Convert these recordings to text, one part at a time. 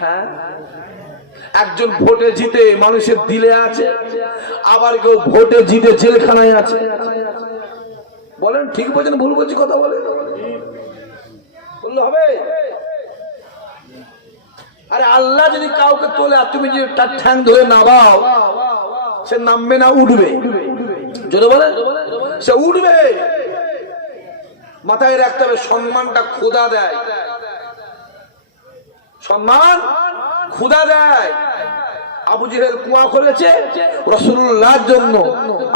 হ্যাঁ? একজন ভোটে জিতে মানুষের দিলে আছে, আবার কেউ ভোটে জিতে জেলখানায় আছে। বলেন, ঠিক বলছেন, ভুল বলছি, কথা বলে হবে? আরে আল্লাহ যদি কাউকে তোলে আর তুমি যদি তার ঠ্যাং ধরে নামাও, সে নামবে না, উঠবে। যদি বলে সে উঠবে। মাথায় রাখতে হবে, সম্মানটা খোদা দেয়। সম্মান খুদা দেয়। আবু জেহেল কুয়া করেছে রসুল্লাহর জন্য,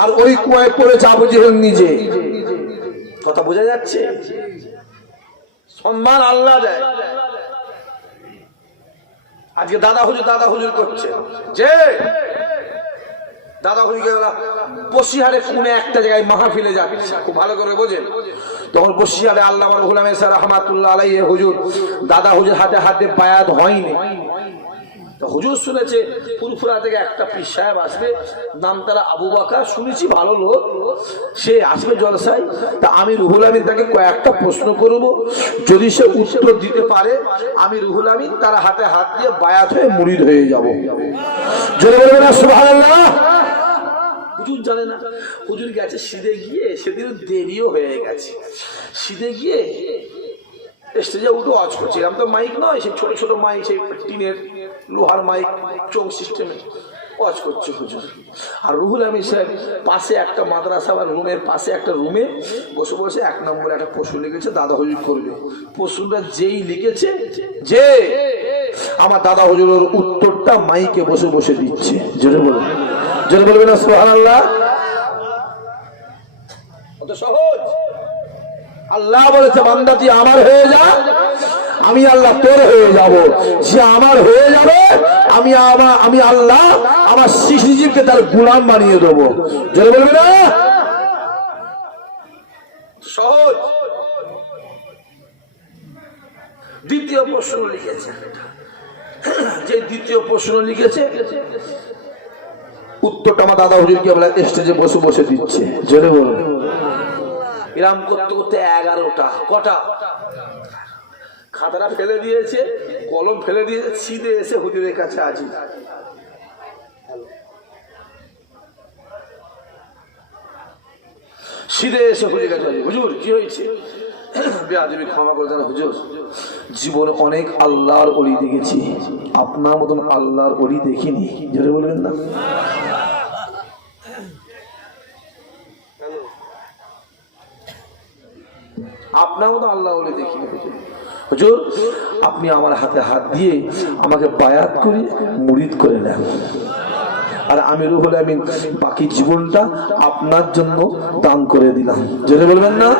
আর ওই কুয়ায় পড়েছে আবু জেহেল নিজে। কথা বোঝা যাচ্ছে? সম্মান আল্লাহ দেয়। আজকে দাদা হুজুর দাদা হুজুর করছে। যে দাদা হুজুরকে বসিহারে শুনে একটা জায়গায় মাহফিলে যাচ্ছে খুব ভালো করে বোঝেন। তখন বসিহারে আল্লাহ এসা রহমাতুল্লাহ আলাই হুজুর, দাদা হুজুর হাতে হাতে বায়াত হয়নি। হুজুর শুনেছে, ফুরফুরা থেকে একটা পীর সাহেব আসবে, নাম তারা আবু বাকা শুনেছি ভালো লোক, সে আসবে জলসায়। তা আমি রুহুল আমিন তাকে কয়েকটা প্রশ্ন করব, যদি সে উত্তর দিতে পারে, আমি রুহুল আমিন তার হাতে হাত দিয়ে বায়াত হয়ে মুড়িদ হয়ে যাব। জোরে বলবে না, সুবহানাল্লাহ? হুজুর জানে না। হুজুর গেছে সিধে গিয়ে, সেদিন দেরিও হয়ে গেছে। সিধে গিয়ে স্টেজে উঠে ওয়াজ করছে। এরকম তো মাইক নয়, সেই ছোট ছোট মাইক সেই টিনের লোহার মাইক চোখ সিস্টেমে ওয়াজ করছে হুজুর। আর রুহুল আমি সাহেব পাশে একটা মাদ্রাসা বা রুমের পাশে একটা রুমে বসে বসে এক নম্বরে একটা পশু লিখেছে, দাদা হুজুর করবে। প্রশ্নটা যেই লিখেছে, যে আমার দাদা হুজুরের উত্তরটা মাইকে বসে বসে দিচ্ছে। জোরে বলবে আল্লাহ সহজ। আল্লাহ বলেছে, বান্দা, তুই আমার হয়ে যা, আমি আল্লাহ তোর হয়ে যাব। সে আমার হয়ে যাবে, আমি আমার আমি আল্লাহ, আমার শিশুজীবকে তার গুলাম বানিয়ে দেবো। জোরে বলবে না? সহজ। দ্বিতীয় প্রশ্ন লিখেছে। যে দ্বিতীয় প্রশ্ন লিখেছে উত্তরটা আমার দাদা হুজুরকে বলে, স্টেজে বসে বসে দিচ্ছে। জোরে বলুন। এরাম করতে করতে এগারোটা, কটা? খাতাটা ফেলে দিয়েছে, কলম ফেলে দিয়েছে ছিঁড়ে এসে হুজুরের কাছে আজি সিধে এসে হুজুরের কাছে হাজির। হুজুর, কি হয়েছে? দেন হুজুর। জীবনে অনেক আল্লাহর অলি দেখেছি। আপনার মতন আল্লাহর অলি দেখিনি। জোরে বলবেন না? আপনার মতো আল্লাহ বলে দেখি। হুজুর, আপনি আমার হাতে হাত দিয়ে আমাকে বায়াত করে, মুরিদ করে নেন। আর আমি রুহুল আমিন, বাকি জীবনটা আপনার জন্য দান করে দিলাম। জোরে বলবেন না?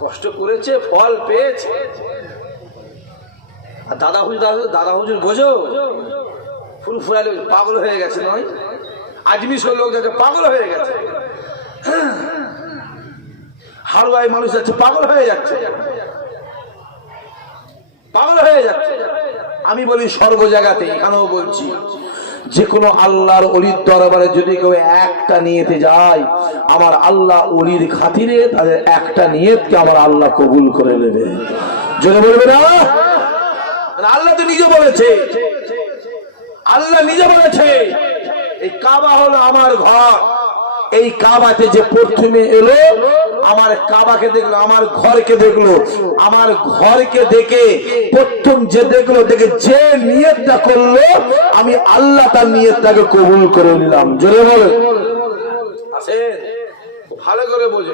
কষ্ট করেছে, ফল পেয়েছে। আর দাদা হুজুর, দাদা- দাদা হুজুর বোঝো? ফুল ফুরালে পাগল হয়ে গেছে, নয়? আজমি সব লোক যাচ্ছে, পাগল হয়ে গেছে। হালুয়াই মানুষ যাচ্ছে, পাগল হয়ে যাচ্ছে। পাগল হয়ে যাচ্ছে। আমি বলি সর্ব জায়গাতে এখানেও বলছি যে কোনো আল্লাহর অলির দরবারে যদি কেউ একটা নিয়েতে যায়, আমার আল্লাহ অলির খাতিরে তাদের একটা নিয়তকে আমার আল্লাহ কবুল করে নেবে। যদি বলবে না? আল্লাহ তো নিজে বলেছে। আল্লাহ নিজে বলেছে। এই কাবা হলো আমার ঘর। এই কাবাতে যে প্রথমে এলো, আমার কাবাকে দেখল, আমার ঘরকে দেখল। আমার ঘরকে দেখে প্রথম যে দেখল, দেখে যে নিয়তটা করল, আমি আল্লাহ তার নিয়তটাকে কবুল করে নিলাম। জোরে বলে ভালো করে বোঝে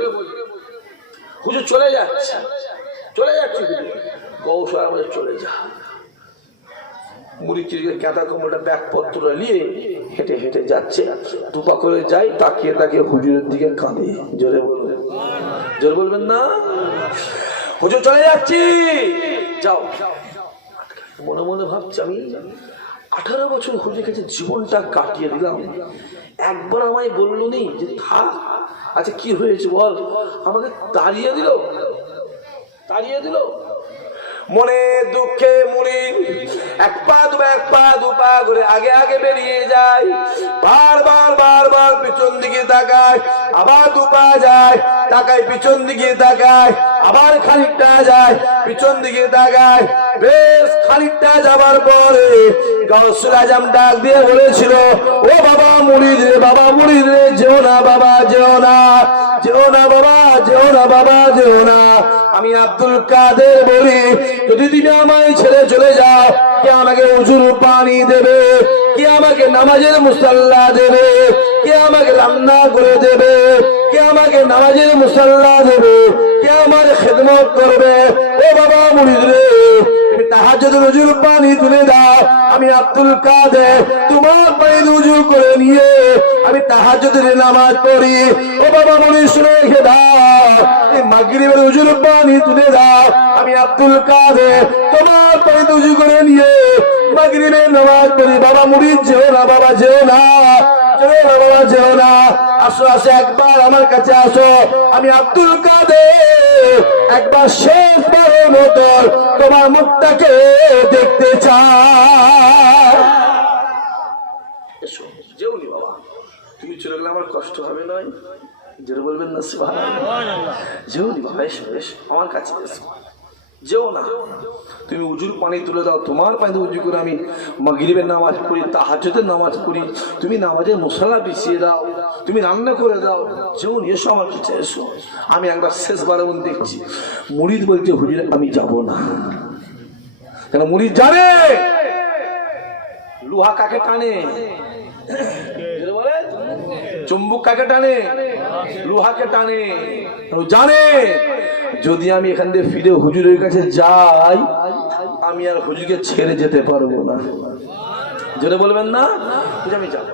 হুজুর চলে যাচ্ছে। চলে যাচ্ছে। গৌসার আমাদের চলে যা মুড়ি চিড়িকে কেঁদা কোমরটা ব্যাগপত্র নিয়ে হেঁটে হেঁটে যাচ্ছে। দুপা করে যাই তাকিয়ে তাকিয়ে হুজুরের দিকে কাঁদে। জোরে বলবেন জোরে বলবেন না? হুজুর চলে যাচ্ছি। যাও। মনে মনে ভাবছি আমি আঠারো বছর হুজুর কাছে জীবনটা কাটিয়ে দিলাম। একবার আমায় বলল নি যে, থাক আচ্ছা কি হয়েছে বল? আমাকে তাড়িয়ে দিল। তাড়িয়ে দিল। মনে দুঃখে মুড়ি এক পা দু এক পা দু পা করে আগে আগে বেরিয়ে যায়। বারবার বারবার পিছন দিকে তাকায়, আবার দু পা যায়, তাকায় পিছন দিকে তাকায়, আবার খানিকটা যায়, পিছন দিকে তাকায়। বেশ খানিকটা যাবার পরে গাউসুল আজম ডাক দিয়ে বলেছিল, ও বাবা মুড়িদ রে, বাবা মুড়িদ রে, যেও না বাবা, যেও না যেও না বাবা, যেও না বাবা, যেও না। আমি আব্দুল কাদের বলি, যদি তুমি আমায় ছেড়ে চলে যাও, কে আমাকে উজুর পানি দেবে? কে আমাকে নামাজের মুসাল্লা দেবে? কে আমাকে রান্না করে দেবে? কে আমাকে নামাজের মুসাল্লা দেবে? কে আমার খেদমত করবে? ও বাবা মুড়িদ রে পানি তুলে দাও। আমি আব্দুল কাদের, তোমার পানি রুজু করে নিয়ে আমি তাহাজ্জুদের নামাজ পড়ি। ও বাবা মুড়ি শুনে রেখে দাও। মাগরিবের রুজুর পানি তুলে দাও। আমি আব্দুল কাদের, তোমার পানি রুজু করে নিয়ে মাগরিবের নামাজ পড়ি। বাবা মুড়ি যেও না, বাবা যেও না যেও না যেও না। আসো আমি আব্দুল কাদের, একবার শেষবারের মতো তোমার মুখটাকে দেখতে চাই। এসো যেওনি বাবা। তুমি চলে গেলে আমার কষ্ট হবে নয়। জোরে বলবেন না, সুবহানাল্লাহ। যেওনি বাবা আমার কাছে এসো যেও না, তুমি উজুর পানি তুলে দাও, তোমার পানি উজু করে আমি মাগরিবের নামাজ পড়ি, তাহাজ্জুদের নামাজ পড়ি, তুমি নামাজের মশলা পিছিয়ে দাও, তুমি রান্না করে দাও। যেমন এসো আমার কাছে, এসো। আমি একবার শেষবার মন দেখছি মুড়িদ বলছে, হুজুর, আমি যাব না। কেন মুড়িদ জানে লোহা কাকে টানে? চুম্বুক কাকে টানে? লোহাকে টানে। জানে, যদি আমি এখান থেকে ফিরে হুজুরের কাছে যাই, আমি আর হুজুরকে ছেড়ে যেতে পারব না। যেটা বলবেন না? আমি যাব।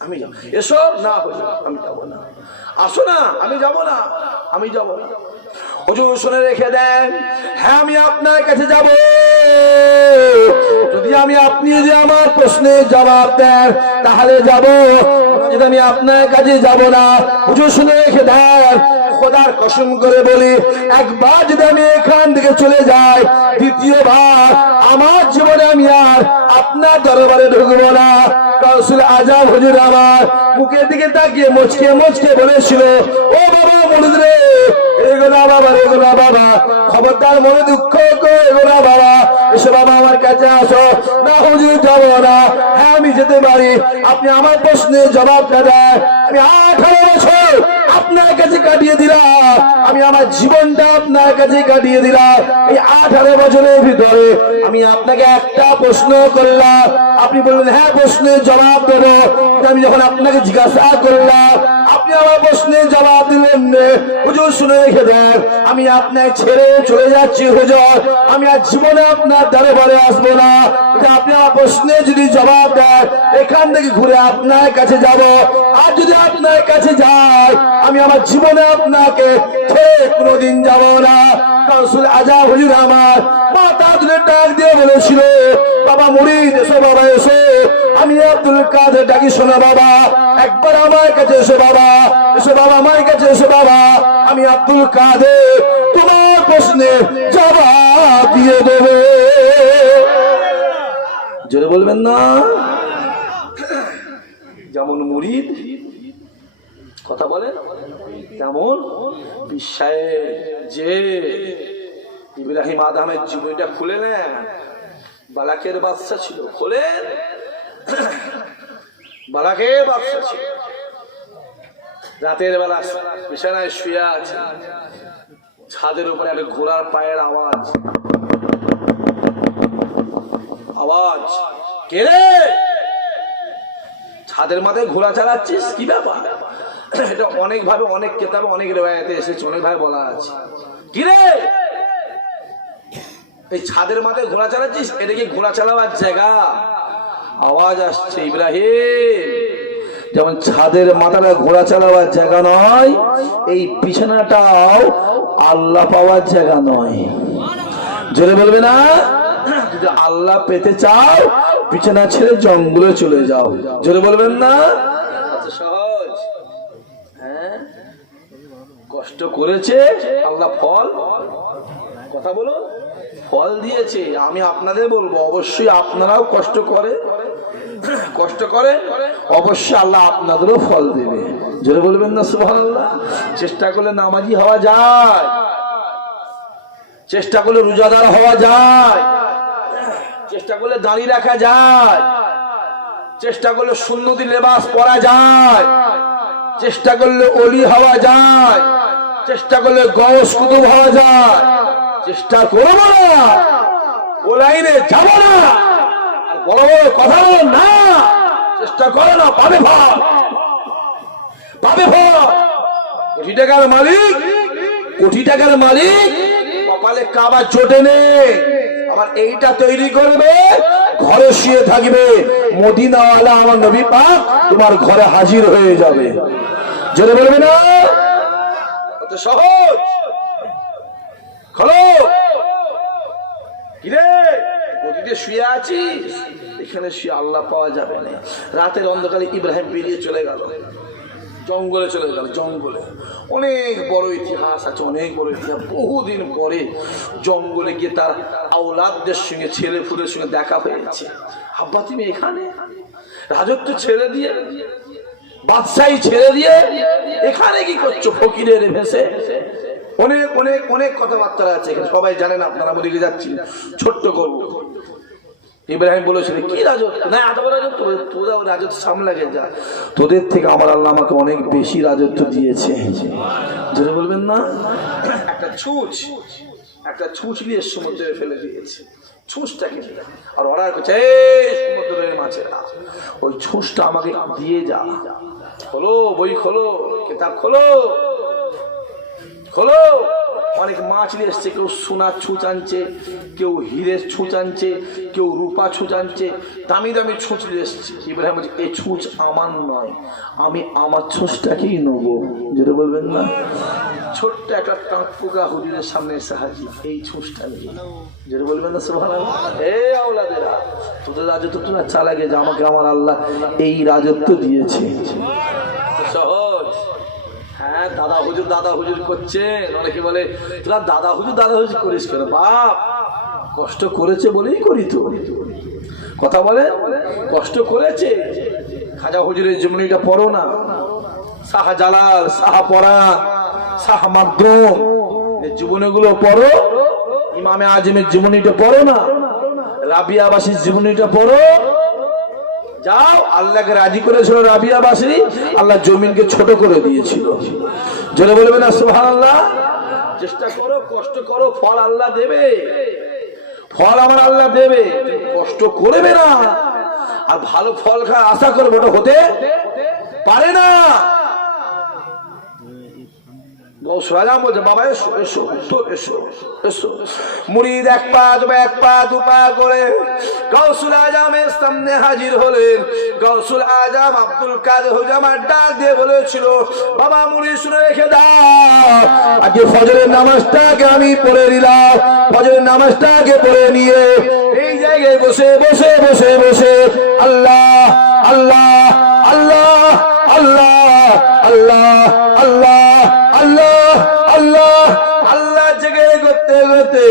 আমি যাব। এসো না আমি যাব না। আসো না, আমি যাব না, আমি যাব। হুজুর, শুনে রেখে দেন। হ্যাঁ আমি আপনার কাছে যাব। যদি আমি আপনি যদি আমার প্রশ্নের জবাব দেন, তাহলে যাব। যদি আমি আপনার কাছে যাব না হুজুর শুনে রেখে দেন খোদার কসম করে বলি, একবার যদি আমি এখান থেকে চলে যাই, দ্বিতীয়বার আমার জীবনে আমি আর আপনার দরবারে ঢুকবো না। আজাব হুজুর আমার মুখের দিকে তাকিয়ে মুচকে মুচকে বলেছিল, ও বাবা মনুদ রে হ্যাঁ আমি যেতে পারি। আপনি আমার প্রশ্নের জবাবটা দেন। আমি আঠারো বছর আপনার কাছে কাটিয়ে দিলাম। আমি আমার জীবনটা আপনার কাছে কাটিয়ে দিলাম। এই আঠারো বছরের ভিতরে আমি আপনাকে একটা প্রশ্ন করলাম। আপনি বললেন হ্যাঁ প্রশ্নের জবাব দেবো। আমি যখন আপনাকে জিজ্ঞাসা করলাম আপনি আমার প্রশ্নের জবাব দিলেন না। হুজুর, শুনে আমি আপনার ছেড়ে চলে যাচ্ছি, হুজুর আমি আর জীবনে আপনার দারে বারে আসব না আমি বলেছিল, বাবা এসো বাবা, এসো। আমি আব্দুল কাদের ডাকি, শোনা বাবা, একবার আমার কাছে এসো বাবা এসো বাবা, আমার কাছে এসো বাবা। আমি আব্দুল কাদের তোমার প্রশ্নে জবাব দিয়ে দেবে। জোরে বলবেন না? যেমন মুরিদ, কথা বলেন। তেমন বিশ্বায়ে যে ইব্রাহিম আদামের জীবনটা খুলে নেন, বালাকের বাচ্চা ছিল, খোলেন। বালাকের বাচ্চা ছিল। রাতের বেলা বিছানায় শুয়ে আছে। ছাদের উপরে একটা ঘোড়ার পায়ের আওয়াজ। আওয়াজ। কে রে? ছাদের মাথায় ঘোড়া চালাচ্ছিস? কি ব্যাপার? এটা অনেক ভাবে অনেক কেতাবে অনেক রেওয়ায়তে এসেছে অনেক ভাবে বলা আছে। কি রে? এই ছাদের মাথায় ঘোড়া চালাচ্ছিস? এটা কি ঘোড়া চালাবার জায়গা? আওয়াজ আসছে ইব্রাহিম। যেমন ছাদের মাথাটা ঘোড়া চালাবার জায়গা নয়, এই বিছানাটাও আল্লাহ পাওয়ার জায়গা নয়। জোরে বলবে না? যদি আল্লাহ পেতে চাও, বিছানা ছেড়ে জঙ্গলে চলে যাও। জোরে বলবেন না? সহজ। হ্যাঁ? কষ্ট করেছে, আল্লাহ ফল? কথা বলো ফল দিয়েছে, আমি আপনাদের বলব, অবশ্যই আপনারাও কষ্ট করে। কষ্ট করে, অবশ্যই আল্লাহ আপনাদেরও ফল দেবে। জোরে বলবেন না, সুবহানাল্লাহ? চেষ্টা করলে নামাজি হওয়া যায়। চেষ্টা করলে রোজাদার হওয়া যায়। চেষ্টা করলে দাঁড়িয়ে রাখা যায়। চেষ্টা করলে সুন্নতি লেবাস পরা যায়। চেষ্টা করলে অলি হওয়া যায়। চেষ্টা করলে গস কুতুব হওয়া যায়। চেষ্টা করব না। ও লাইনে যাব না। বড় বড় কথা বলো না। চেষ্টা করো না, পাবে ফল। পাবে ফল। কোটি টাকার মালিক, কোটি টাকার মালিক, কপালে কাবার চোটে নেই। আবার এইটা তৈরি করবে, ঘরে শুয়ে থাকবে। মদিনাওয়ালা আমার নবী পাক তোমার ঘরে হাজির হয়ে যাবে। জোরে বলবে না? সহজ। খোলো। কিরে গদিতে শুয়ে আছিস? এখানে শুয়ে আল্লাহ পাওয়া যাবে না। রাতের অন্ধকারে ইব্রাহিম বেরিয়ে চলে গেল। জঙ্গলে চলে গেল, জঙ্গলে। অনেক বড় ইতিহাস আছে, অনেক বড় ইতিহাস। বহুদিন পরে জঙ্গলে গিয়ে তার আওলাদদের সঙ্গে ছেলে ফুলের সঙ্গে দেখা হয়ে হয়েছে আব্বা, তুমি এখানে? রাজত্ব ছেড়ে দিয়ে, বাদশাহী ছেড়ে দিয়ে এখানে কি করছ? ফকিরের ভেসে? অনেক অনেক অনেক কথাবার্তা আছে সবাই জানেন, আপনারা ওদিকে যাচ্ছি। ছোট্ট করব ইব্রাহিম বলেছিল কি রাজত্ব? না বড় রাজত্ব? তোরা রাজত্ব সামলাগে যা। তোদের থেকে আমার আল্লাহ আমাকে অনেক বেশি রাজত্ব দিয়েছে। যেটা বলবেন না? একটা ছুঁচ একটা ছুঁচ নিয়ে সমুদ্রে ফেলে দিয়েছে। ছুঁচটাকে আর অর্ডার করছে সমুদ্রের ওই আমাকে দিয়ে যা। বই খোলো, কিতাব খোলো। খোলো। অনেক মাছ নিয়ে এসছে, কেউ সোনার ছুঁচ আনছে, কেউ হিরের ছুঁচ আনছে, কেউ রূপা ছুঁচ আনছে, দামি দামি ছুঁচ নিয়ে এসছে। ইব্রাহিম বলছে এই ছুঁচ আমার নয়, আমি আমার ছুঁচটাকেই নেব। যেটা বলবেন না? ছোট্ট একটা টাঁকুকা হুজুরের সামনে এসে হাজির, এই ছুঁচটা নিয়ে। যেটা বলবেন না সুভান এই আওলাদেরা, তোদের রাজত্ব তোরা চালা গেছে আমাকে আমার আল্লাহ এই রাজত্ব দিয়েছে। হ্যাঁ দাদা হুজুর দাদা হুজুর করছেন অনেকে বলে, তোরা দাদা হুজুর দাদা হুজুর করিস কেন? বাপ, কষ্ট করেছে বলেই করি তো। কথা বলে? কষ্ট করেছে। খাজা হুজুরের জমিটা পড়ো না। শাহ জালাল শাহ পরা মাকদুম। এই জীবনীগুলো পড়ো। ইমামে আজমের জীবনীটা পড়ো না। রাবিয়াবাসীর জীবনীটা পড়ো। যাও, আল্লাহকে রাজি করেছিল রাবিয়া বাসরি আল্লাহ জমিনকে ছোট করে দিয়েছিল। জোরে বলবে না সোহান আল্লাহ চেষ্টা করো, কষ্ট করো, ফল আল্লাহ দেবে। ফল আমার আল্লাহ দেবে কষ্ট করবে না। আর ভালো ফল খা আশা করব ওটা হতে পারে না। নামাজটাকে আমি পড়ে নিলাম। ফজরের নামাজটাকে পড়ে নিয়ে এই জায়গায় বসে বসে বসে বসে আল্লাহ আল্লাহ আল্লাহ আল্লাহ আল্লাহ আল্লাহ আল্লাহ জেগে করতে করতে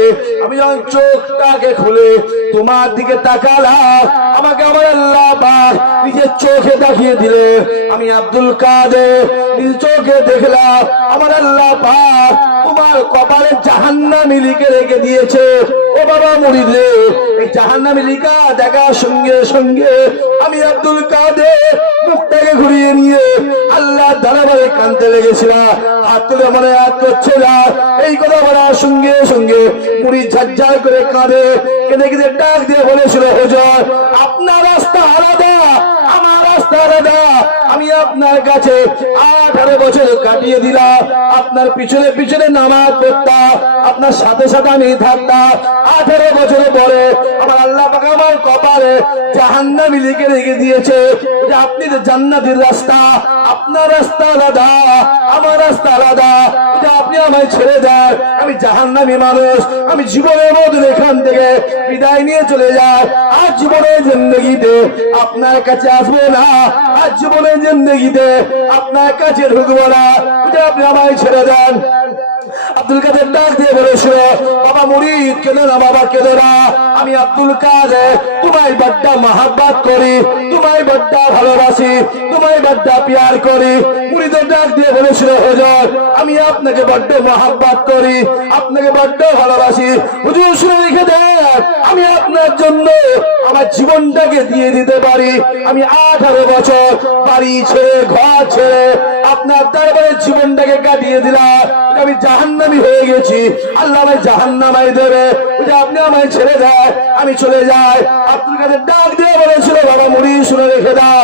আমি যখন চোখটাকে খুলে তোমার দিকে তাকালাম, আমাকে আমার আল্লাহ পাক নিজের চোখে দেখিয়ে দিলে। আমি আব্দুল কাদে নিজ চোখে দেখলাম, আমার আল্লাহ পাক তোমার কপালে জাহান্নামি লিখে রেখে দিয়েছে। বাবা মুড়ি রে এই জাহান্নামি লিখা দেখার সঙ্গে সঙ্গে আমি আব্দুল কাদের মুখটাকে ঘুরিয়ে নিয়ে আল্লাহ দালাবারে কানতে লেগেছিলাম। হাত তুলে মনে হাত করছে না এই কথা বলার সঙ্গে সঙ্গে মুড়ি ঝাঝার করে কাঁদে, কেঁদে কেঁদে ডাক দিয়ে বলেছিল, হজর, আপনার রাস্তা আলাদা, আমার রাস্তা আলাদা। আমি আপনার কাছে আঠারো বছর কাটিয়ে দিলাম। আপনার পিছনে পিছনে নামাজ পড়তাম। আপনার সাথে সাথে আমি থাকতাম। আঠারো বছর পরে আমার আল্লাহ আমার কপালে জাহান্নামি লিখে রেখে দিয়েছে যে আপনি জান্নাতের রাস্তা, আপনার রাস্তা আলাদা, আমার রাস্তা আলাদা। যে আপনি আমায় ছেড়ে দেন, আমি জাহান্নামি মানুষ, আমি জীবনের মধ্যে এখান থেকে বিদায় নিয়ে চলে যাই। আর জীবনের জিন্দগিতে আপনার কাছে আসব না। আর জীবনের জিন্দগিতে আপনার কাছে ঢুকবো না আপনি আমায় ছেড়ে দেন। আব্দুল কাদের ডাক দিয়ে বলেছিল, বাবা মুড়ি কেন না বাবা, কেঁদে না? আমি আব্দুল কাদের, তোমায় বড্ডা মহাব্বত করি, তোমায় বড্ডা ভালোবাসি, তোমায় বড্ডা পিয়ার করি। মুড়িদের ডাক দিয়ে বলেছিল, হজর, আমি আপনাকে বড্ড মহাব্বত করি, আপনাকে বড্ড ভালোবাসি। হুজুর, শুনে রেখে আমি আপনার জন্য আমার জীবনটাকে দিয়ে দিতে পারি। আমি আঠারো বছর বাড়ি ছেড়ে, ঘর ছেড়ে আপনার দরবারে জীবনটাকে কাটিয়ে দিলাম। আমি জাহান্নামি হয়ে গেছি। আল্লাহ আমায় জাহান্নামাই দেবে। আপনি আমায় ছেড়ে দেয় আমি চলে যাই। আব্দুল কাদের ডাক দিয়ে বলেছিল, বাবা, মুড়ি শুনে রেখে দাও।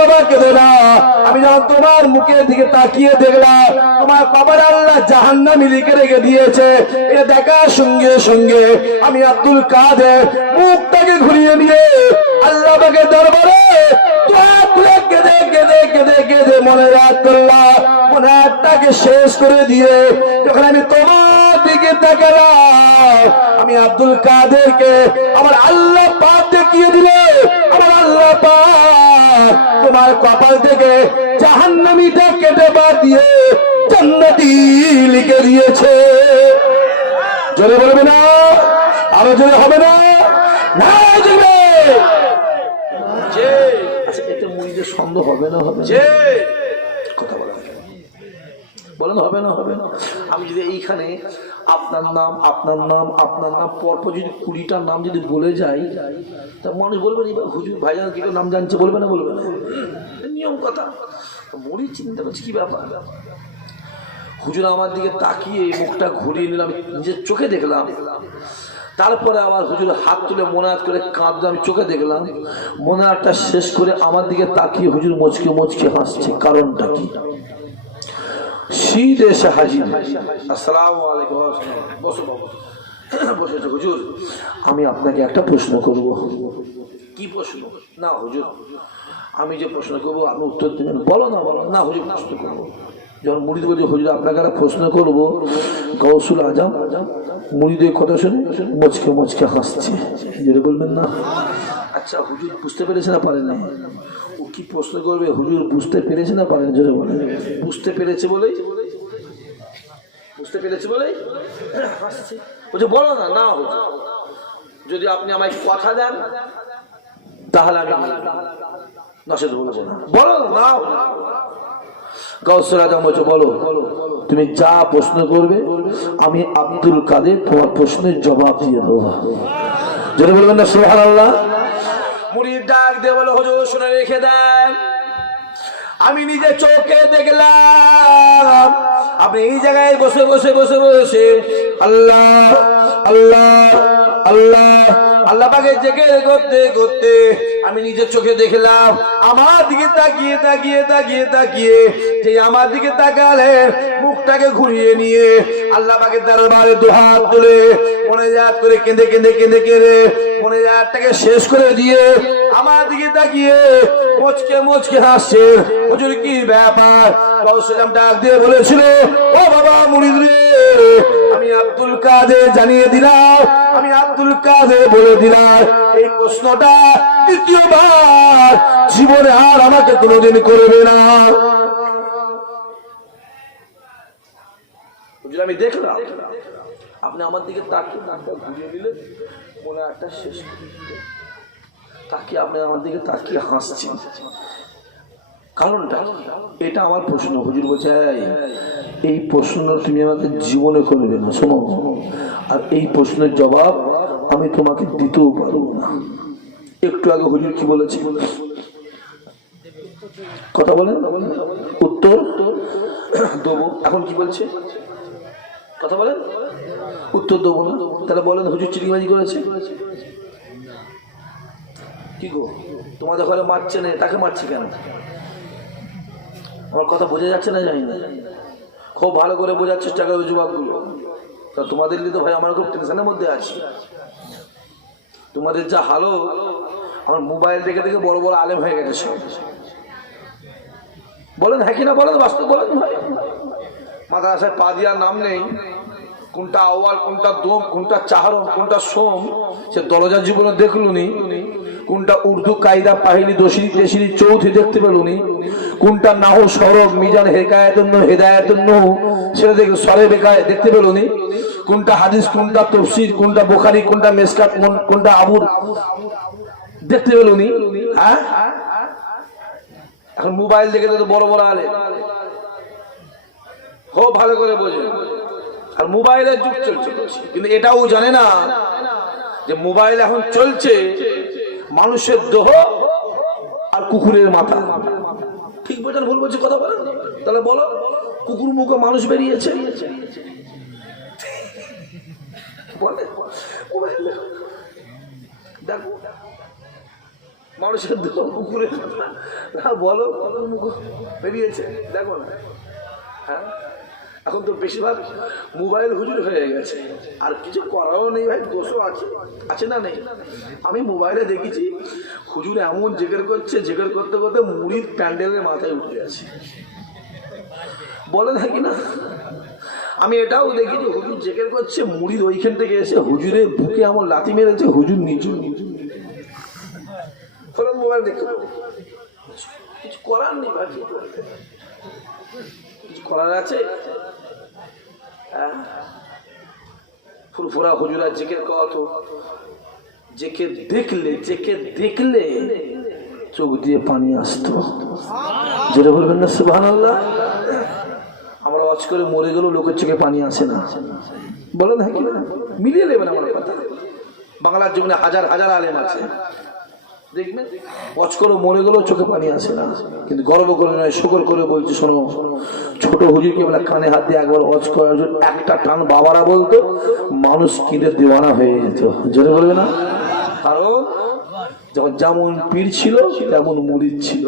বাবা, কেঁদে না। আমি যখন তোমার মুখের দিকে তাকিয়ে দেখলাম, তোমার কবর আল্লাহ জাহান্নামি লিখে রেখে দিয়েছে। এটা দেখার সঙ্গে সঙ্গে আমি আব্দুল কাদের মুখটাকে ঘুরিয়ে নিয়ে আল্লাহ পাকে দরবারে কেঁদে কেঁদে কেঁদে কেঁদে মনে রাত করলাম। মনে রাতটাকে শেষ করে দিয়ে যখন আমি তোমার দিকে তাকালাম। আমি আব্দুল কাদেরকে আমার আল্লাহ পাক দেখিয়ে দিলে আমার আল্লাহ পাক তোমার কপাল থেকে জাহান্নামীটা কেটে বাদ দিয়ে জান্নাতি লিখে দিয়েছে। জোরে বলবে না? আরও জোরে হবে না? না জোরে! আচ্ছা সন্দেহ হবে না হবে বলেন, হবে না হবে না আমি যদি এইখানে আপনার নাম আপনার নাম আপনার নাম, পরপর যদি কুড়িটার নাম যদি বলে যাই, তা মানুষ বলবে না হুজুর ভাইজান কি নাম জানছে, বলবে না বলবে না। নিয়ম কথা। মুড়ি চিন্তা করছি, কি ব্যাপার? হুজুর আমার দিকে তাকিয়ে মুখটা ঘুরিয়ে নিলাম নিজের চোখে দেখলাম। তারপরে আবার হুজুর হাত তুলে মনায়াত করে কাঁদলো, আমি চোখে দেখলাম। মনায়াতটা শেষ করে আমার দিকে তাকিয়ে হুজুর মুচকে মুচকে হাসছে, কারণটা কি? আসসালামু আলাইকুম বসো হুজুর? আমি আপনাকে একটা প্রশ্ন করব। কি প্রশ্ন? না হুজুর। আমি যে প্রশ্ন করব আপনি উত্তর দেবেন। বলো না বলো না। হুজুর প্রশ্ন করব। যখন মুড়িদ বলছে হুজুর আপনাকে একটা প্রশ্ন করব। গৌসুল আজম মুড়িদের কথা শুনে মুচকে মুচকে হাসছে। বলবেন না? আচ্ছা হুজুর বুঝতে পেরেছে না পারে না কি প্রশ্ন করবে? হুজুর বুঝতে পেরেছে না পারেন? জোরে বলে বুঝতে পেরেছে বলেই? বুঝতে পেরেছে বলেই? বলছে, বলো না না যদি আপনি আমায় কথা দেন, তাহলে আমি না। বলো বলো, তুমি যা প্রশ্ন করবে, আমি আব্দুল কাদের তোমার প্রশ্নের জবাব দিয়ে দেবো। যদি বলবেন না সোহান আল্লাহ মুড়ির ডাক দিয়ে বলে, হজুর, শুনে রেখে দেন। আমি নিজে চোখে দেখলাম। আপনি এই জায়গায় বসে বসে বসে বসে। আল্লাহ আল্লাহ আল্লাহ। আল্লাহ পাকে জেগে করতে করতে আমি নিজের চোখে দেখলাম, আমার দিকে তাকিয়ে তাকিয়ে তাকিয়ে তাকিয়ে যে আমার দিকে তাকালে মুখটাকে ঘুরিয়ে নিয়ে আল্লাহকে দরবারে দুহাত তুলে মনে যাত করে কেঁদে কেঁদে কেঁদে কেঁদে মনে যাতটাকে শেষ করে দিয়ে আমার দিকে তাকিয়ে মোচকে মোচকে হাসছে। হুজুর, কি ব্যাপার? কৌশলাম ডাক দিয়ে বলেছিল, ও বাবা মুরিদ রে, আমি আব্দুল কাদের জানিয়ে দিলাম, আমি আব্দুল কাদের বলে দিলাম, এই প্রশ্নটা দ্বিতীয়বার জীবনে আর আমাকে কোনোদিন করবে না। আমি দেখলাম, আপনি আমার দিকে তাকিয়ে নাকটা ঘুরিয়ে দিলেন, মনে একটা শেষ তাকিয়ে আপনি আমার দিকে তাকিয়ে হাসছেন কারণটা এটা আমার প্রশ্ন। হুজুর বলছে "এই, এই প্রশ্ন তুমি আমাকে জীবনে করবে না শোনো। আর এই প্রশ্নের জবাব আমি তোমাকে দিতেও পারব না। একটু আগে হুজুর কি বলেছি? কথা বলেন। উত্তর? দেবো। এখন কি বলছে? কথা বলেন। উত্তর দেবো না। তাহলে বলেন হুজুর চিটিংবাজি করেছে? কি গো? তোমাদের ঘরে মারছে না তাকে মারছে কেন? আমার কথা বোঝা যাচ্ছে না জানি না। খুব ভালো করে বোঝার চেষ্টা করবে যুবকগুলো। তা তোমাদের তো ভাই আমার খুব টেনশনের মধ্যে আছি। তোমাদের যা হালো, আমার মোবাইল দেখে দেখে বড় বড় আলেম হয়ে গেছে সব। বলেন হ্যাঁ কিনা বলেন, বাস্তব বলেন ভাই। মাথা আসায় পা দিয়ার নাম নেই। কোনটা আওয়াল কোনটা দোম, কোনটা চাহরম কোনটা সোম, সে দরজা জীবনে দেখলুনি। কোনটা উর্দু কায়দা, পাহিলি দশিরি তেসিরি চৌথি দেখতে পেলুনি কোনটা নাহ, সরব, মিজান হেকায়াতন্য হেদায়াতন্য সেটা দেখে সরে বেকায় দেখতে পেলুনি কোনটা হাদিস, কোনটা তফসির, কোনটা বোখারি, কোনটা মেসকাত, কোন- কোনটা আবুর, দেখতে পেল উনি। হ্যাঁ? এখন মোবাইল দেখে তো বড় বড় আলে খুব ভালো করে বোঝে। আর মোবাইলের যুগ চলছে। কিন্তু এটাও জানে না যে মোবাইল এখন চলছে। মানুষের দেহ আর কুকুরের মাথা। ঠিক বলছেন, ভুল বলছি কথা বলেন? তাহলে বলো, কুকুর মুখে মানুষ বেরিয়েছে? বলে দেখো। মানুষের দেহ, কুকুরের মাথা। বলো, কুকুর মুখ বেরিয়েছে, দেখো না। হ্যাঁ? এখন তো বেশিরভাগ মোবাইল হুজুর হয়ে গেছে। আর কিছু করারও নেই ভাই দোষও আছে। আছে না নেই? আমি মোবাইলে দেখেছি, হুজুর এমন জেগের করছে, জেগের করতে করতে মুড়ির প্যান্ডেলের মাথায় উঠে আছে। বলে নাকি না? আমি এটাও দেখি যে হুজুর জেগের করছে, মুড়ির ওইখান থেকে এসে হুজুরের বুকে আমার লাথি মেরেছে, হুজুর নিচু। মোবাইল দেখতে। কিছু করার নেই করার আছে। হ্যাঁ? ফুরফুরা হুজুরা জেকের কত? জেকে দেখলে জেকে দেখলে চোখ দিয়ে পানি আসতো। যেটা বলবেন না সুবাহ আমরা অজ করে মরে গেলেও লোকের চোখে পানি আসে না। কি না? মিলিয়ে নেবেন আমার কথা। বাংলার জীবনে হাজার হাজার আলেম আছে। দেখবেন? ওয়াচ করে মরে গেলেও চোখে পানি আসে না। কিন্তু গর্ব করে নয়, শুকর করে বলছি, শোনো, ছোট হুজুরকে কানে হাত দিয়ে একবার করার জন্য একটা টান বাবারা বলতো, মানুষ কিনে দেওয়ানা হয়ে যেত। জোরে বলবে না? কারণ যখন যেমন পীর ছিল, তেমন মুড়ির ছিল।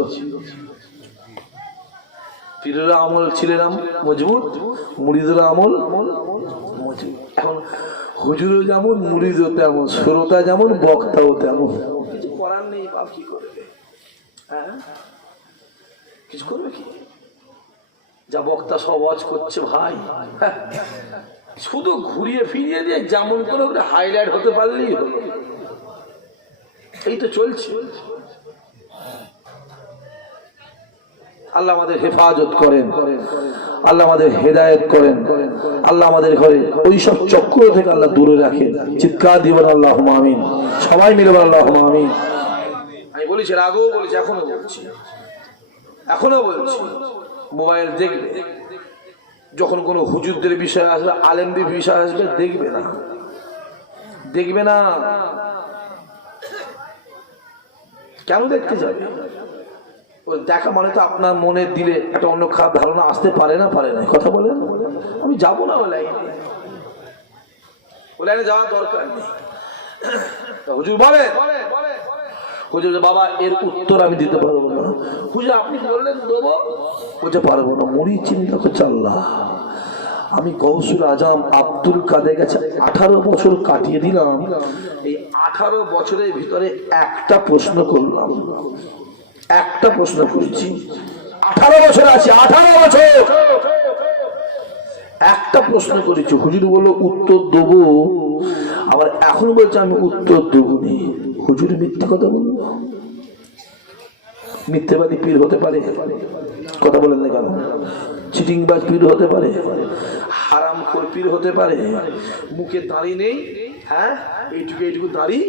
পীরের আমল ছিলেন মজবুত, মুরিদের আমল মজবুত। এখন হুজুরও যেমন, মুরিদও তেমন, শ্রোতা যেমন, বক্তাও তেমন। বাপ কি করবে? হ্যাঁ? কিছু করবে কি? যা বক্তা সব করছে ভাই। শুধু ঘুরিয়ে ফিরিয়ে দিয়ে যেমন করে ওটা হাইলাইট হতে পারলেই এই তো চলছে। আল্লাহ আমাদের হেফাজত করেন। আল্লাহ আমাদের হেদায়ত করেন। আল্লাহ আমাদের ঘরে ওই সব চক্র থেকে আল্লাহ দূরে রাখেন। চিৎকার দিবেন আল্লাহ আমিন। সবাই মিলে বলেন আল্লাহ আমি বলেছি এর আগেও বলেছি, এখনও বলছি। এখনও বলছি। মোবাইল দেখবে। যখন কোনো হুজুরদের বিষয় আসবে, আলেমদের বিষয় আসবে, দেখবে না। দেখবে না। কেন দেখতে যাবে? দেখা মানে তো আপনার মনে দিলে একটা অন্য খারাপ ধারণা আসতে পারে না পারে না। কথা বলেন। আমি যাব না ওই লাইনে। ওই লাইনে যাওয়ার দরকার নেই। হুজুর বলে হুজুর বলে, বাবা এর উত্তর আমি দিতে পারব না। হুজুর আপনি বললেন? দেবো। বলতে পারব না। মুড়ি চিন্তা করছে আল্লাহ আমি কৌসুল আজম আব্দুল কাদের কাছে আঠারো বছর কাটিয়ে দিলাম। এই আঠারো বছরের ভিতরে একটা প্রশ্ন করলাম। একটা প্রশ্ন করেছি। আঠারো বছর আছে আঠারো বছর। একটা প্রশ্ন করেছি। হুজুর বলল উত্তর দেবো। আবার এখন বলছে আমি উত্তর দেবো নি। হুজুর মিথ্যে কথা বলল মিথ্যেবাদী পীর হতে পারে। কথা বলেন না কেন? চিটিংবাজ পীর হতে পারে। হারাম খোর পীর হতে পারে। মুখে দাঁড়ি নেই হ্যাঁ? এইটুকু এইটুকু দাঁড়ি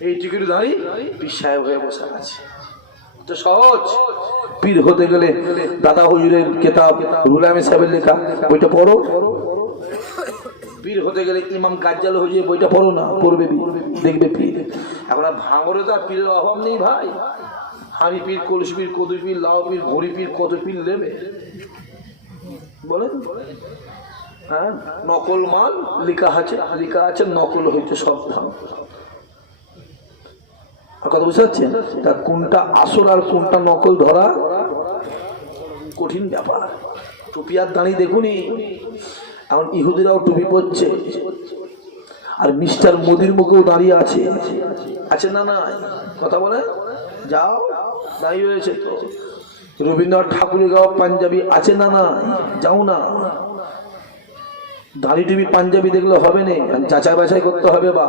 এইটুকু দাঁড়ি, পীর সাহেব হয়ে বসে আছে। তো সহজ। পীর হতে গেলে দাদা হুজুরের কেতাব রুলামে সাহেবের লেখা, বইটা পড়ো। পীর হতে গেলে ইমাম কাজ্জাল হুজুরের বইটা পড়ো না, পড়বে দেখবে পীর। এখন ভাঙরে তো আর পীরের অভাব নেই ভাই। হাঁড়ি পীর, কলসি পীর কদু পীর, লাউ পীর, ঘড়ি পীর, কত পীর নেবে? বলেন? হ্যাঁ? নকল মাল লেখা আছে লেখা আছে, নকল হইতে সব আর কথা বুঝতে পারছেন? তা কোনটা আসল আর কোনটা নকল ধরা কঠিন ব্যাপার। টুপি আর দাঁড়িয়ে দেখুনি এখন ইহুদিরাও টুপি পরছে। আর মিস্টার মোদির মুখেও দাঁড়িয়ে আছে। আছে না না কথা বলে? যাও, দাঁড়িয়ে রয়েছে তো। রবীন্দ্রনাথ ঠাকুরের গাওয়া পাঞ্জাবি আছে না না যাও না। দাঁড়ি টুপি পাঞ্জাবি দেখলে হবে না। যাচাই বাছাই করতে হবে বা।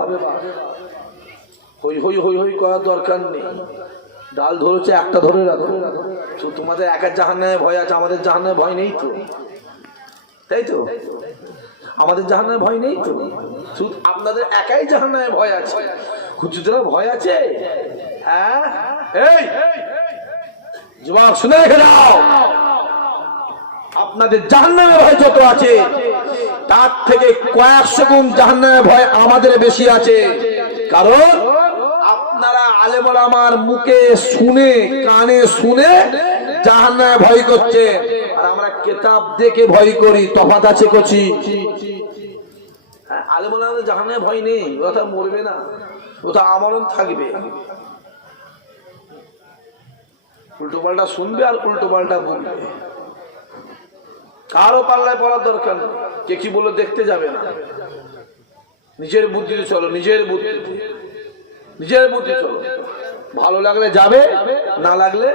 হই হই হই হই করার দরকার নেই। ডাল ধরেছে, একটা ধরে রাখো। তোমাদের একের জাহান্নায় ভয় আছে, আমাদের জাহান্নায় ভয় নেই তো। তাই তো? আমাদের জাহান্নায় ভয় নেই তো? শুধু আপনাদের একাই জাহান্নায় ভয় আছে। হুজুরা ভয় আছে। হ্যাঁ? এই! যুবক, শুনে রেখে যাও আপনাদের জাহান্নামে ভয় যত আছে, তার থেকে কয়েকশো গুণ জাহান্নামে ভয় আমাদের বেশি আছে। কারণ আপনারা আলেমর আমার মুখে শুনে, কানে শুনে জাহান্নামে ভয় করছে কেতাব দেখে ভয় করি তফাত আছে কচি। হ্যাঁ, আলেমর আমাদের ভয় নেই আর মরবে না। ও তো আমরণ থাকবে। উল্টো পাল্টা শুনবে আর উল্টো পাল্টা বলবে। কারও পাল্লায় পড়ার দরকার নেই। কে কি বলে দেখতে যাবে না। নিজের বুদ্ধিতে চলো নিজের বুদ্ধি। নিজের বুদ্ধি চলো। ভালো লাগলে যাবে না লাগলে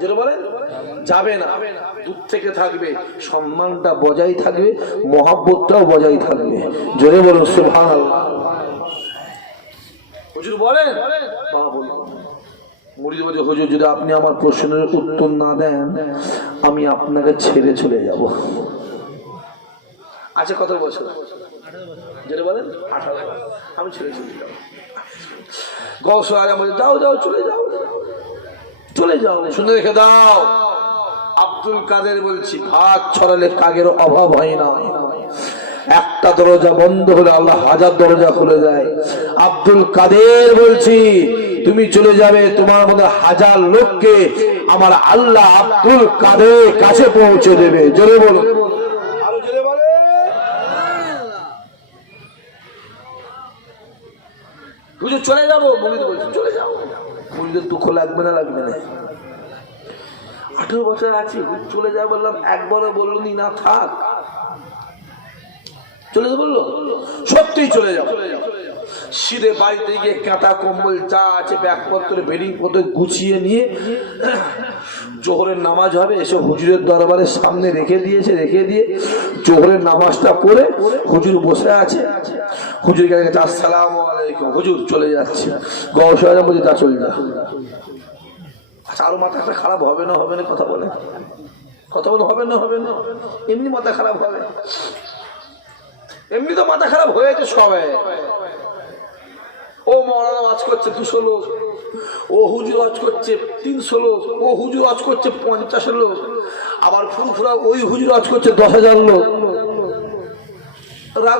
যেটা বলেন যাবে না। দূর থেকে থাকবে। সম্মানটা বজায় থাকবে, মহাব্বতটাও বজায় থাকবে। জোরে বলুন সুভান হুজুর বলেন? বাবা বলুন। যদি আপনি আমার প্রশ্নের উত্তর না দেন, আমি আপনাকে ছেড়ে চলে যাব। আচ্ছা কত বছর? যেটা বলেন। আমি ছেড়ে চলে যাব। গৌস বলছে, যাও যাও, চলে যাও। চলে যাও। শুনে রেখে দাও। আব্দুল কাদের বলছি ভাত ছড়ালে কাগের অভাব হয় না। একটা দরজা বন্ধ হলে আল্লাহ হাজার দরজা খুলে দেয়। আব্দুল কাদের বলছি, তুমি চলে যাবে তোমার মধ্যে হাজার লোককে আমার আল্লাহ আব্দুল কাদের কাছে পৌঁছে দেবে। জোরে বলো চলে যাব চলে যাব। মুরিদের দুঃখ লাগবে না লাগবে না। আঠেরো বছর আছি, চলে যাব বললাম, একবারও বলল নি, না থাক। চলে যাব বলল? সত্যিই চলে যাও। সিঁড়ে বাড়িতে গিয়ে কাঁথা কম্বল যা আছে ব্যাগপত্র বেডিং পত্র গুছিয়ে নিয়ে, জোহরের নামাজ হবে, এসে হুজুরের দরবারের সামনে রেখে দিয়েছে, রেখে দিয়ে জোহরের নামাজটা পড়ে হুজুর বসে আছে। হুজুর কাছে আসসালাম আলাইকুম। হুজুর চলে যাচ্ছে। গৌসাজ বলছে তা চলে যা। আচ্ছা আরও মাথাটা খারাপ হবে না হবে না কথা বলে? কথা বলে হবে না হবে না? এমনি মাথা খারাপ হবে। এমনি তো মাথা খারাপ হয়েছে সবাই ও মরানা ওয়াজ করছে দুশো লোক, ও হুজুর ওয়াজ করছে তিনশো লোক, ও হুজুর ওয়াজ করছে পঞ্চাশ লোক, আবার ফুরফুরা ওই হুজুর ওয়াজ করছে দশ হাজার লোক।